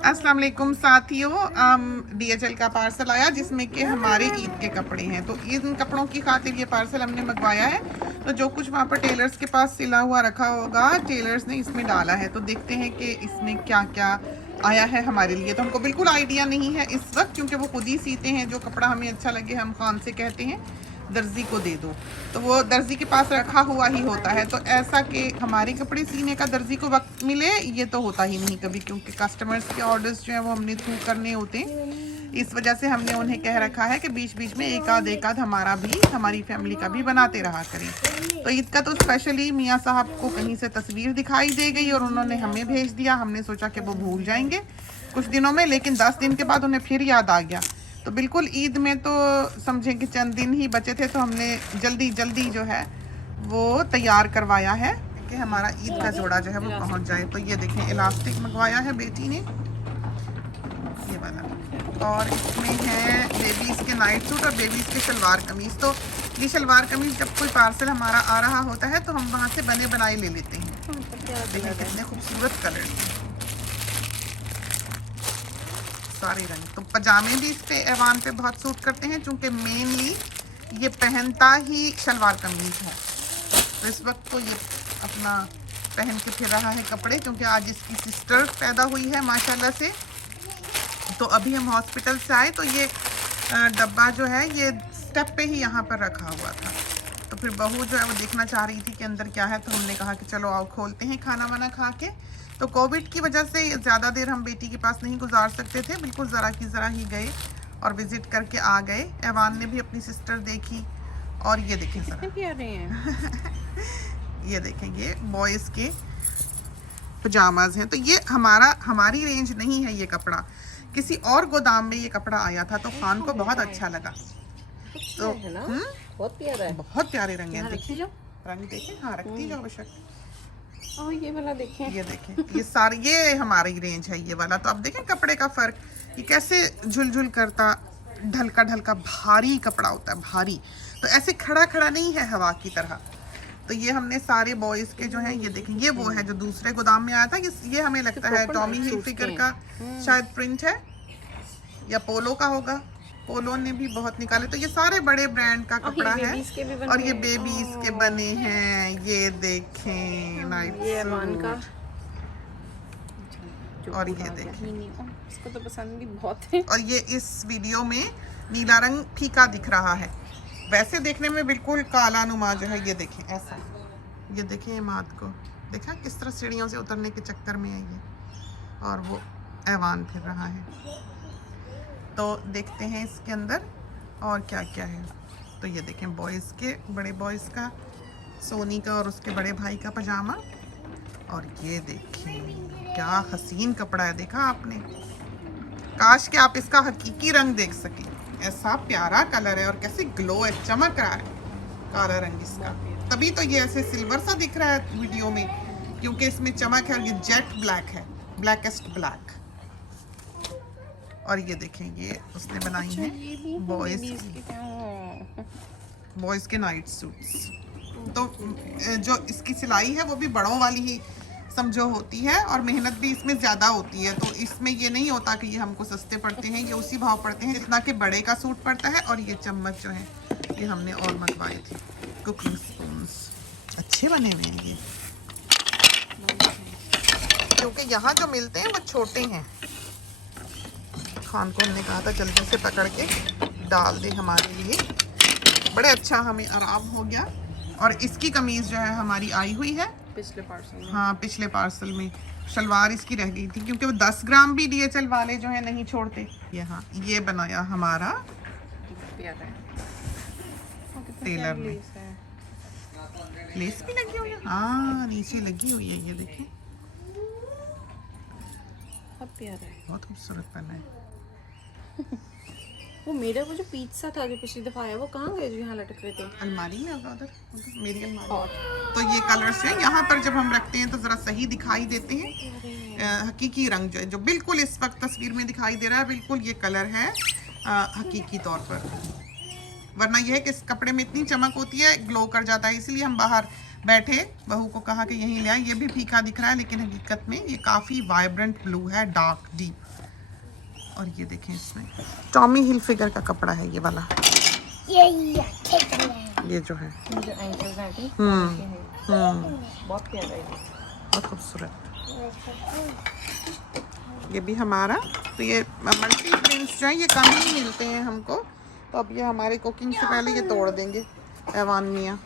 अस्सलाम वालेकुम साथियों, DHL का पार्सल आया जिसमें कि हमारे ईद के कपड़े हैं। तो इन कपड़ों की खातिर ये पार्सल हमने मंगवाया है। तो जो कुछ वहाँ पर टेलर्स के पास सिला हुआ रखा होगा, टेलर्स ने इसमें डाला है। तो देखते हैं कि इसमें क्या क्या आया है हमारे लिए। तो हमको बिल्कुल आइडिया नहीं है इस वक्त, क्योंकि वो खुद ही सीते हैं। जो कपड़ा हमें अच्छा लगे हम खान से कहते हैं दर्जी को दे दो, तो वो दर्जी के पास रखा हुआ ही होता है। तो ऐसा कि हमारे कपड़े सीने का दर्जी को वक्त मिले, ये तो होता ही नहीं कभी, क्योंकि कस्टमर्स के ऑर्डर्स जो है वो हमने थ्रू करने होते हैं। इस वजह से हमने उन्हें कह रखा है कि बीच बीच में एक आध हमारा भी, हमारी फैमिली का भी बनाते रहा करें। तो ईद का तो स्पेशली मियाँ साहब को कहीं से तस्वीर दिखाई दे गई और उन्होंने हमें भेज दिया। हमने सोचा कि वो भूल जाएंगे कुछ दिनों में, लेकिन 10 दिन के बाद उन्हें फिर याद आ गया। तो बिल्कुल ईद में तो समझें कि चंद दिन ही बचे थे, तो हमने जल्दी जल्दी जो है वो तैयार करवाया है कि हमारा ईद का जोड़ा जो है वो पहुंच जाए। तो ये देखें, इलास्टिक मंगवाया है बेटी ने, ये वाला, और इसमें है बेबीज़ के नाइट सूट और बेबीज़ के शलवार कमीज़। तो ये शलवार कमीज़ जब कोई पार्सल हमारा आ रहा होता है तो हम वहाँ से बने बनाए ले लेते हैं। देखिए कितने खूबसूरत कलर हैं, सारे रंग। तो पजामे भी इस पे ऐवान पे बहुत सूट करते हैं, क्योंकि मेनली ये पहनता ही शलवार कमीज है। तो इस वक्त तो ये अपना पहन के फिर रहा है कपड़े, क्योंकि आज इसकी सिस्टर पैदा हुई है माशाल्लाह से। तो अभी हम हॉस्पिटल से आए तो ये डब्बा जो है ये स्टेप पे ही यहाँ पर रखा हुआ था। तो फिर बहू जो है वो देखना चाह रही थी कि अंदर क्या है, तो हमने कहा कि चलो आओ खोलते हैं खाना वाना खा के। तो कोविड की वजह से ज़्यादा देर हम बेटी के पास नहीं गुजार सकते थे, बिल्कुल ज़रा की ज़रा ही गए और विज़िट करके आ गए। ऐवान ने भी अपनी सिस्टर देखी। और ये देखें ज़रा प्यारे हैं ये देखें, ये बॉयज़ के पजामाज हैं। तो ये हमारी रेंज नहीं है, ये कपड़ा किसी और गोदाम में ये कपड़ा आया था, तो खान को बहुत अच्छा लगा। तो बहुत प्यारा है, बहुत प्यारे रंग हैं। देखिए रंग देखें, हाँ रखती जाओ बेशक। और ये वाला देखें, ये देखें, ये सारी ये हमारी रेंज है ये वाला। तो अब देखें कपड़े का फर्क, ये कैसे झुलझुल करता, ढलका ढलका भारी कपड़ा होता है, भारी। तो ऐसे खड़ा खड़ा नहीं है हवा की तरह। तो ये हमने सारे बॉयज के जो हैं, ये देखें, ये वो है जो दूसरे गोदाम में आया था। ये हमें लगता है टॉमी हिलफिगर का शायद प्रिंट है, या पोलो का होगा। पोलो ने भी बहुत निकाले। तो ये सारे बड़े ब्रांड का कपड़ा है, और ये बेबीज के बने हैं। ये देखें नाइट सूट, और ये देखें, इसको तो पसंद भी बहुत है। और ये इस वीडियो में नीला रंग फीका दिख रहा है, वैसे देखने में बिल्कुल काला नुमा जो है। ये देखें ऐसा, ये देखें इमाद को, देखा किस तरह सीढ़ियों से उतरने के चक्कर में है ये, और वो ऐवान फिर रहा है। तो देखते हैं इसके अंदर और क्या क्या है। तो ये देखें बॉयज़ के, बड़े बॉयज़ का, सोनी का और उसके बड़े भाई का पजामा। और ये देखें क्या हसीन कपड़ा है, देखा आपने, काश कि आप इसका हकीकी रंग देख सकें। ऐसा प्यारा कलर है और कैसे ग्लो है, चमक रहा है काला रंग इसका। तभी तो ये ऐसे सिल्वर सा दिख रहा है वीडियो में, क्योंकि इसमें चमक है। और ये जेट ब्लैक है, ब्लैकेस्ट ब्लैक। और ये देखें, ये उसने बनाई है बॉयज़ के नाइट सूट्स। तो जो इसकी सिलाई है वो भी बड़ों वाली ही समझो होती है, और मेहनत भी इसमें ज़्यादा होती है। तो इसमें ये नहीं होता कि ये हमको सस्ते पड़ते हैं, ये उसी भाव पड़ते हैं जितना कि बड़े का सूट पड़ता है। और ये चम्मच जो है ये हमने और मंगवाए थे, कुकिंग स्पून्स अच्छे बने हुए हैं ये, क्योंकि यहाँ जो मिलते हैं वो छोटे हैं। खान को हमने कहा था जल्दी से पकड़ के डाल दे हमारे लिए, बड़े अच्छा हमें आराम हो गया। और इसकी कमीज़ जो है हमारी आई हुई है पिछले पार्सल में। हाँ, पिछले पार्सल में शलवार इसकी रह गई थी, क्योंकि वो 10 ग्राम भी DHL वाले जो है नहीं छोड़ते। यहाँ ये बनाया हमारा टेलर ने, लेस भी लगी हुई है, हाँ नीचे लगी हुई है, ये देखिए बहुत प्यारा है, बहुत खूबसूरत बना है। वो मेरा वो जो पिज्जा था जो पिछली दफा आया, वो कहाँ गए जो यहाँ लटक रहे थे? अलमारी में होगा उधर, मेरी अलमारी। तो ये कलर्स हैं यहाँ पर जब हम रखते हैं तो ज़रा सही दिखाई देते हैं। हकीकी रंग जो है, जो बिल्कुल इस वक्त तस्वीर में दिखाई दे रहा है, बिल्कुल ये कलर है हकीकी तौर पर। वरना यह है कि इस कपड़े में इतनी चमक होती है, ग्लो कर जाता है, इसलिए हम बाहर बैठे, बहू को कहा कि यहीं ले आए। ये भी फीका दिख रहा है लेकिन हकीकत में ये काफ़ी वाइब्रेंट ब्लू है, डार्क डीप। और ये देखें इसमें टॉमी हिलफिगर का कपड़ा है ये वाला, ये जो है जो एंकल्स हैं कि बहुत प्यारा है। बहुत खूबसूरत। ये भी हमारा, तो ये मल्टी प्रिंट्स जो है ये कम ही मिलते हैं हमको, तो अब ये हमारे कुकिंग से पहले ये तोड़ देंगे ऐवान मियाँ।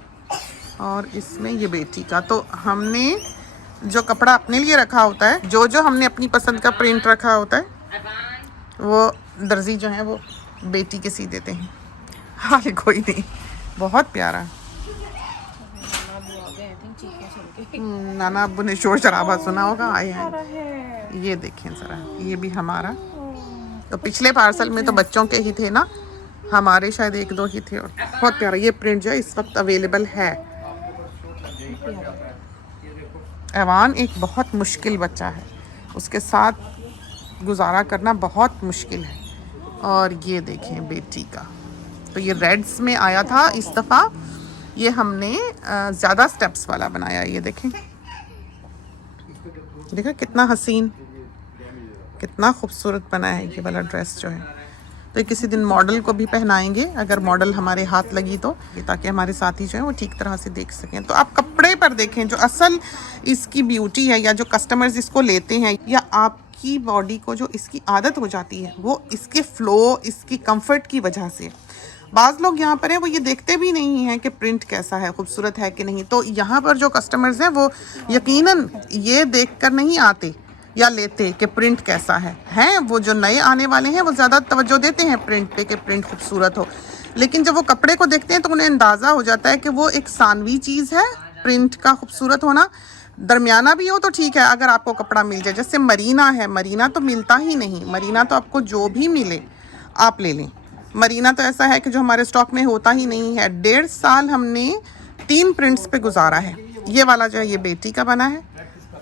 और इसमें ये बेटी का, तो हमने जो कपड़ा अपने लिए रखा होता है, जो हमने अपनी पसंद का प्रिंट रखा होता है, वो दर्जी जो है वो बेटी के सी देते हैं। हाँ कोई नहीं, बहुत प्यारा। नाना अब्बू ने शोर शराबा सुना होगा, आए हैं। ये देखें ज़रा, ये भी हमारा, तो पिछले पार्सल में तो बच्चों के ही थे ना, हमारे शायद 1-2 ही थे। और बहुत प्यारा ये प्रिंट जो है इस वक्त अवेलेबल है। ऐवान एक बहुत मुश्किल बच्चा है, उसके साथ गुजारा करना बहुत मुश्किल है। और ये देखें बेटी का, तो ये रेड्स में आया था इस दफ़ा, ये हमने ज़्यादा स्टेप्स वाला बनाया। ये देखें, देखा कितना हसीन, कितना खूबसूरत बना है ये वाला ड्रेस जो है। तो ये किसी दिन मॉडल को भी पहनाएंगे, अगर मॉडल हमारे हाथ लगी तो, ताकि हमारे साथी जो है वो ठीक तरह से देख सकें। तो आप कपड़े पर देखें, जो असल इसकी ब्यूटी है, या जो कस्टमर्स इसको लेते हैं, या आपकी बॉडी को जो इसकी आदत हो जाती है, वो इसके फ्लो, इसकी कंफर्ट की वजह से। बाज़ लोग यहाँ पर हैं वो ये देखते भी नहीं हैं कि प्रिंट कैसा है, खूबसूरत है कि नहीं। तो यहाँ पर जो कस्टमर्स हैं वो यकीनन ये देखकर नहीं आते या लेते कि प्रिंट कैसा है। हैं वो जो नए आने वाले हैं वो ज़्यादा तवज्जो देते हैं प्रिंट पे कि प्रिंट खूबसूरत हो, लेकिन जब वो कपड़े को देखते हैं तो उन्हें अंदाज़ा हो जाता है कि वो एक सानवी चीज़ है। प्रिंट का खूबसूरत होना दरमियाना भी हो तो ठीक है, अगर आपको कपड़ा मिल जाए। जैसे मरीना है, मरीना तो मिलता ही नहीं, मरीना तो आपको जो भी मिले आप ले लें। मरीना तो ऐसा है कि जो हमारे स्टॉक में होता ही नहीं है। 1.5 साल हमने 3 प्रिंट्स पे गुजारा है। ये वाला जो है ये बेटी का बना है,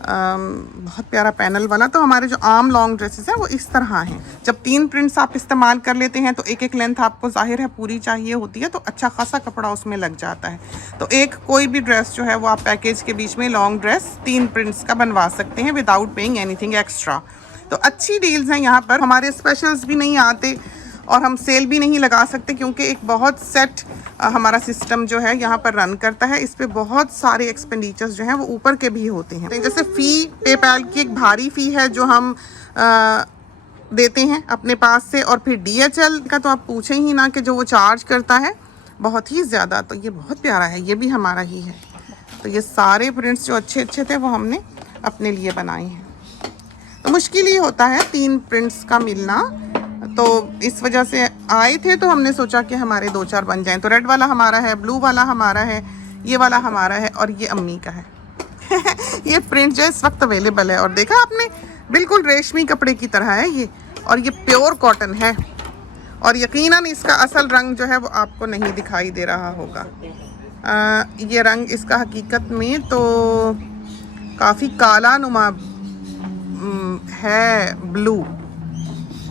बहुत प्यारा पैनल वाला। तो हमारे जो आम लॉन्ग ड्रेसेस हैं वो इस तरह हैं। जब 3 प्रिंट्स आप इस्तेमाल कर लेते हैं तो एक लेंथ आपको जाहिर है पूरी चाहिए होती है, तो अच्छा खासा कपड़ा उसमें लग जाता है। तो एक कोई भी ड्रेस जो है वो आप पैकेज के बीच में लॉन्ग ड्रेस 3 प्रिंट्स का बनवा सकते हैं विदाउट पेइंग एनीथिंग एक्स्ट्रा। तो अच्छी डील्स हैं यहाँ पर। हमारे स्पेशल्स भी नहीं आते और हम सेल भी नहीं लगा सकते, क्योंकि एक बहुत सेट हमारा सिस्टम जो है यहाँ पर रन करता है। इस पे बहुत सारे एक्सपेंडिचर्स जो हैं वो ऊपर के भी होते हैं। जैसे फ़ी, पेपैल की एक भारी फ़ी है जो हम देते हैं अपने पास से, और फिर DHL का तो आप पूछें ही ना कि जो वो चार्ज करता है बहुत ही ज़्यादा। तो ये बहुत प्यारा है, ये भी हमारा ही है। तो ये सारे प्रिंट्स जो अच्छे अच्छे थे वो हमने अपने लिए बनाए हैं। तो मुश्किल ही होता है 3 प्रिंट्स का मिलना, तो इस वजह से आए थे तो हमने सोचा कि हमारे 2-4 बन जाएं। तो रेड वाला हमारा है, ब्लू वाला हमारा है, ये वाला हमारा है, और ये अम्मी का है। ये प्रिंट जो है इस वक्त अवेलेबल है। और देखा आपने, बिल्कुल रेशमी कपड़े की तरह है ये, और ये प्योर कॉटन है। और यकीनन इसका असल रंग जो है वो आपको नहीं दिखाई दे रहा होगा। ये रंग इसका हकीकत में तो काफ़ी काला नुमा है, ब्लू,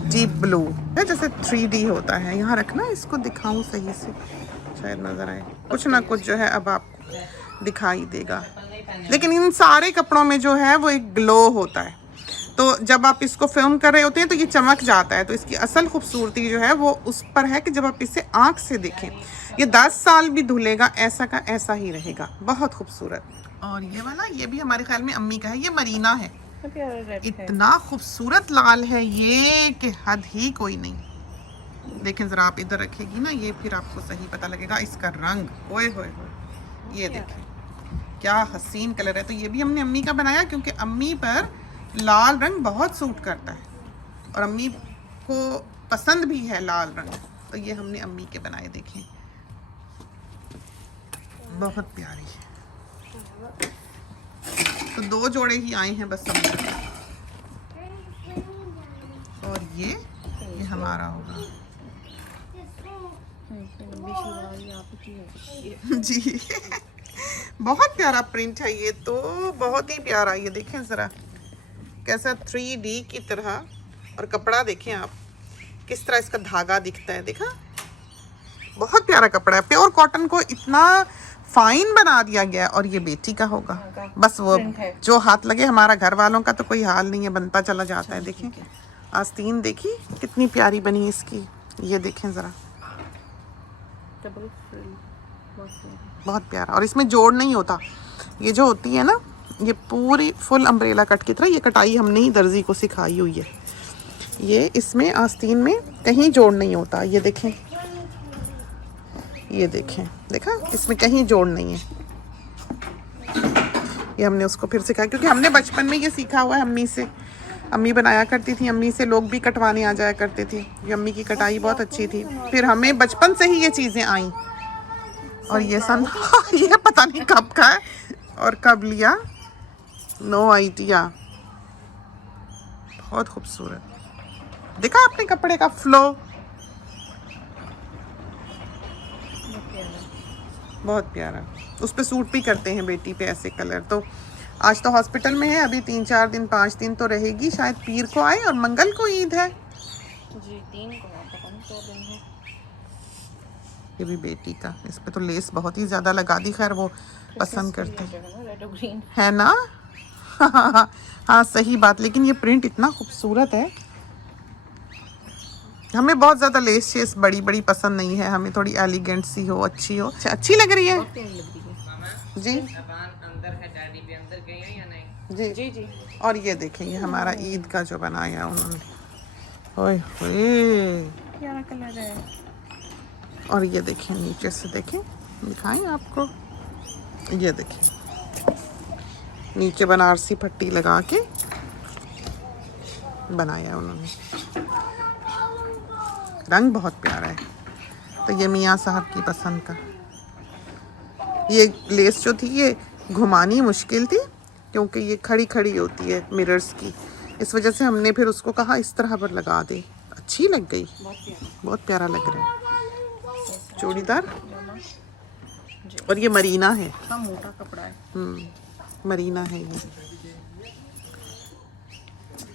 डीप ब्लू है, जैसे 3D होता है। यहाँ रखना, इसको दिखाऊं सही से, शायद नज़र आए। कुछ ना कुछ जो है अब आपको दिखाई देगा, लेकिन इन सारे कपड़ों में जो है वो एक ग्लो होता है। तो जब आप इसको फिल्म कर रहे होते हैं तो ये चमक जाता है। तो इसकी असल खूबसूरती जो है वो उस पर है कि जब आप इसे आँख से देखें, ये 10 साल भी धुलेगा, ऐसा का ऐसा ही रहेगा। बहुत खूबसूरत। और ये वाला, ये भी हमारे ख्याल में अम्मी का है, ये मरीना है। इतना खूबसूरत लाल है ये कि हद ही कोई नहीं। देखें ज़रा, आप इधर रखेगी ना ये, फिर आपको सही पता लगेगा इसका रंग। ओए होए होए, ये देखें क्या हसीन कलर है। तो ये भी हमने अम्मी का बनाया, क्योंकि अम्मी पर लाल रंग बहुत सूट करता है और अम्मी को पसंद भी है लाल रंग। तो ये हमने अम्मी के बनाए, देखें बहुत प्यारी है। तो 2 जोड़े ही आए हैं बस सब। और ये हमारा होगा जी। बहुत प्यारा प्रिंट है ये तो, बहुत ही प्यारा। ये देखें ज़रा कैसा 3D की तरह, और कपड़ा देखें आप किस तरह इसका धागा दिखता है। देखा, बहुत प्यारा कपड़ा है। प्योर कॉटन को इतना फाइन बना दिया गया है। और ये बेटी का होगा, बस वो जो हाथ लगे। हमारा घर वालों का तो कोई हाल नहीं है, बनता चला जाता है। देखें आस्तीन, देखी कितनी प्यारी बनी इसकी। ये देखें ज़रा, बहुत प्यारा। और इसमें जोड़ नहीं होता, ये जो होती है ना, ये पूरी फुल अम्ब्रेला कट की तरह ये कटाई हमने ही दर्जी को सिखाई हुई है। ये इसमें आस्तीन में कहीं जोड़ नहीं होता। ये देखें, ये देखें, देखा इसमें कहीं जोड़ नहीं है। ये हमने उसको फिर सिखाया क्योंकि हमने बचपन में ये सीखा हुआ है अम्मी से। अम्मी बनाया करती थी, अम्मी से लोग भी कटवाने आ जाया करते थे। ये अम्मी की कटाई बहुत अच्छी थी, फिर हमें बचपन से ही ये चीज़ें आई। और ये सन ये पता नहीं कब का है और कब लिया, नो आइडिया। बहुत खूबसूरत, देखा आपने कपड़े का फ्लो, बहुत प्यारा। उस पे सूट भी करते हैं बेटी पे ऐसे कलर। तो आज तो हॉस्पिटल में है, अभी 3-4 दिन 5 दिन तो रहेगी, शायद पीर को आए और मंगल को ईद है जी, 3 को पता नहीं 2 दिन है। ये भी बेटी का, इस पे तो लेस बहुत ही ज्यादा लगा दी। खैर वो पसंद करते है ना। हाँ सही बात, लेकिन ये प्रिंट इतना खूबसूरत है। हमें बहुत ज्यादा लेस शेस बड़ी बड़ी पसंद नहीं है, हमें थोड़ी एलिगेंट सी हो, अच्छी हो। अच्छी लग रही है जी जी जी जी। और ये देखें, ये हमारा ईद का जो बनाया उन्होंने, ओए होए प्यारा कलर है। और ये देखें नीचे से, देखें दिखाएं आपको, ये देखें नीचे बनारसी पट्टी लगा के बनाया उन्होंने। रंग बहुत प्यारा है। तो ये मियाँ साहब की पसंद का। ये लेस जो थी ये घुमानी मुश्किल थी क्योंकि ये खड़ी खड़ी होती है मिरर्स की, इस वजह से हमने फिर उसको कहा इस तरह पर लगा दे। अच्छी लग गई, बहुत प्यारा लग रहा है चूड़ीदार। और ये मरीना है, मोटा कपड़ा है। मरीना है ये।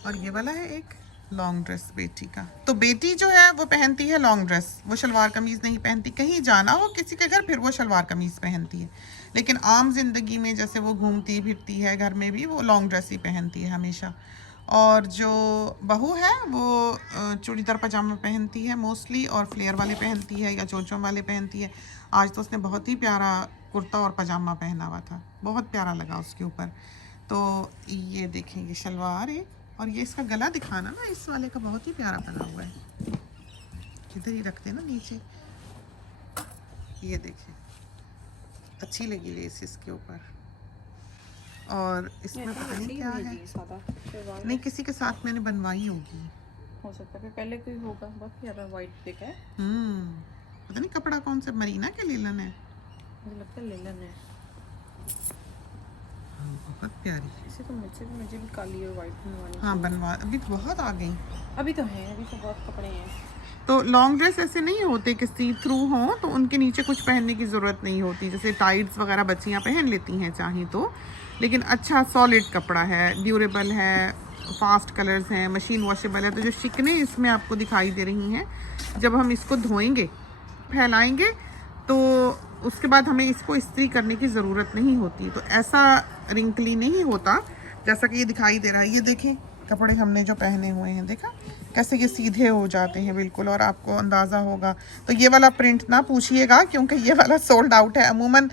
और ये वाला है एक लॉन्ग ड्रेस बेटी का। तो बेटी जो है वो पहनती है लॉन्ग ड्रेस, वो शलवार कमीज नहीं पहनती। कहीं जाना हो किसी के घर फिर वो शलवार कमीज पहनती है, लेकिन आम जिंदगी में जैसे वो घूमती फिरती है घर में भी वो लॉन्ग ड्रेस ही पहनती है हमेशा। और जो बहू है वो चूड़ीदार पजामा पहनती है मोस्टली, और फ्लेयर वाले पहनती है या चोंचों वाले पहनती है। आज तो उसने बहुत ही प्यारा कुर्ता और पजामा पहना हुआ था, बहुत प्यारा लगा उसके ऊपर। तो ये देखें ये शलवार है, और ये इसका गला दिखाना ना, इस वाले का बहुत ही प्यारा बना हुआ है, किधर ही रखते ना नीचे। ये देखें अच्छी लगी लेस इसके ऊपर। और इसमें पता नहीं क्या है, नहीं किसी के साथ मैंने बनवाई होगी, हो सकता है पहले कोई होगा। बहुत प्यारा वाइट दिखा है। पता नहीं कपड़ा कौन सा, मरीना के लेलन है, मुझे लगता है लेलन है। बहुत प्यारी। इसे तो मुझे भी काली और वाइट बनवानी। हाँ बनवा, अभी तो बहुत आ गई। अभी तो है, अभी तो बहुत कपड़े हैं। तो लॉन्ग ड्रेस ऐसे नहीं होते कि सी थ्रू हो, तो उनके नीचे कुछ पहनने की ज़रूरत नहीं होती। जैसे टाइट्स वगैरह बच्चियाँ पहन लेती हैं चाहे तो, लेकिन अच्छा सॉलिड कपड़ा है, ड्यूरेबल है, फास्ट कलर्स हैं, मशीन वॉशेबल है। तो जो शिकने इसमें आपको दिखाई दे रही हैं, जब हम इसको धोएंगे फैलाएंगे तो उसके बाद हमें इसको इस्त्री करने की ज़रूरत नहीं होती। तो ऐसा रिंकली नहीं होता जैसा कि ये दिखाई दे रहा है। ये देखें कपड़े हमने जो पहने हुए हैं, देखा कैसे ये सीधे हो जाते हैं बिल्कुल, और आपको अंदाज़ा होगा। तो ये वाला प्रिंट ना पूछिएगा क्योंकि ये वाला सोल्ड आउट है। अमूमन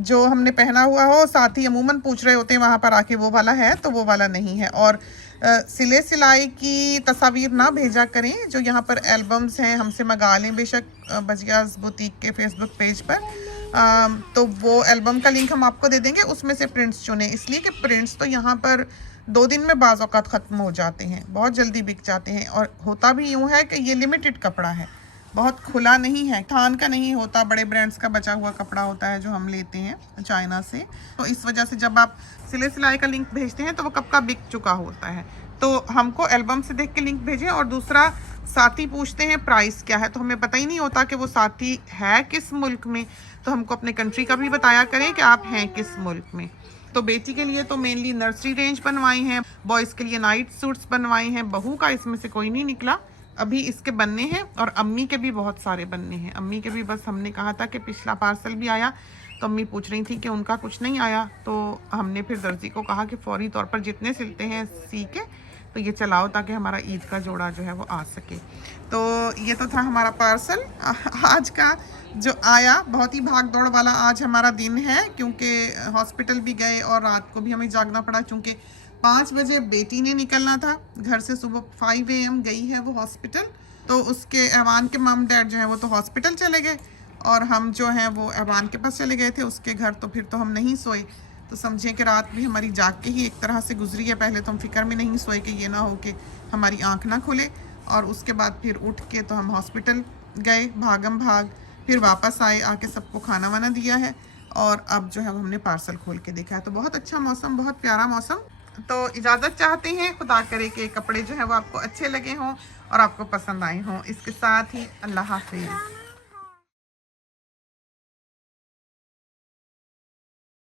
जो हमने पहना हुआ हो साथ ही अमूमन पूछ रहे होते हैं वहाँ पर आके वो वाला है, तो वो वाला नहीं है। और सिले सिलाई की तस्वीर ना भेजा करें, जो यहाँ पर एल्बम्स हैं हमसे मंगा लें बेशक बजियाज बुटीक के फेसबुक पेज पर। तो वो एल्बम का लिंक हम आपको दे देंगे, उसमें से प्रिंट्स चुनें, इसलिए कि प्रिंट्स तो यहाँ पर 2 दिन में बाज़ औक़ात ख़त्म हो जाते हैं, बहुत जल्दी बिक जाते हैं। और होता भी यूँ है कि ये लिमिटेड कपड़ा है, बहुत खुला नहीं है, थान का नहीं होता, बड़े ब्रांड्स का बचा हुआ कपड़ा होता है जो हम लेते हैं चाइना से। तो इस वजह से जब आप सिले सिलाई का लिंक भेजते हैं तो वो कब का बिक चुका होता है। तो हमको एल्बम से देख के लिंक भेजें। और दूसरा, साथी पूछते हैं प्राइस क्या है, तो हमें पता ही नहीं होता कि वो साथी है किस मुल्क में, तो हमको अपने कंट्री का भी बताया करें कि आप हैं किस मुल्क में। तो बेटी के लिए तो मेनली नर्सरी रेंज बनवाई हैं, बॉयज़ के लिए नाइट सूट्स बनवाए हैं, बहू का इसमें से कोई नहीं निकला अभी, इसके बनने हैं। और अम्मी के भी बहुत सारे बनने हैं। अम्मी के भी बस हमने कहा था कि पिछला पार्सल भी आया तो अम्मी पूछ रही थी कि उनका कुछ नहीं आया, तो हमने फिर दर्जी को कहा कि फौरी तौर पर जितने सिलते हैं सी के तो ये चलाओ ताकि हमारा ईद का जोड़ा जो है वो आ सके। तो ये तो था हमारा पार्सल आज का जो आया। बहुत ही भाग दौड़ वाला आज हमारा दिन है, क्योंकि हॉस्पिटल भी गए और रात को भी हमें जागना पड़ा, क्योंकि 5 बजे बेटी ने निकलना था घर से। सुबह 5 AM गई है वो हॉस्पिटल, तो उसके ऐवान के मम डैड जो है वो तो हॉस्पिटल चले गए और हम जो हैं वो ऐवान के पास चले गए थे उसके घर। तो फिर तो हम नहीं सोए, तो समझें कि रात भी हमारी जाग के ही एक तरह से गुजरी है। पहले तो हम फिक्र में नहीं सोए कि ये ना हो कि हमारी आंख ना खुले, और उसके बाद फिर उठ के तो हम हॉस्पिटल गए भागम भाग, फिर वापस आए, आके सबको खाना वाना दिया है और अब जो है वो हमने पार्सल खोल के देखा है। तो बहुत अच्छा मौसम, बहुत प्यारा मौसम। तो इजाज़त चाहते हैं, खुदा करे कि कपड़े जो है वो आपको अच्छे लगे हों और आपको पसंद आए हों। इसके साथ ही अल्लाह हाफिज़।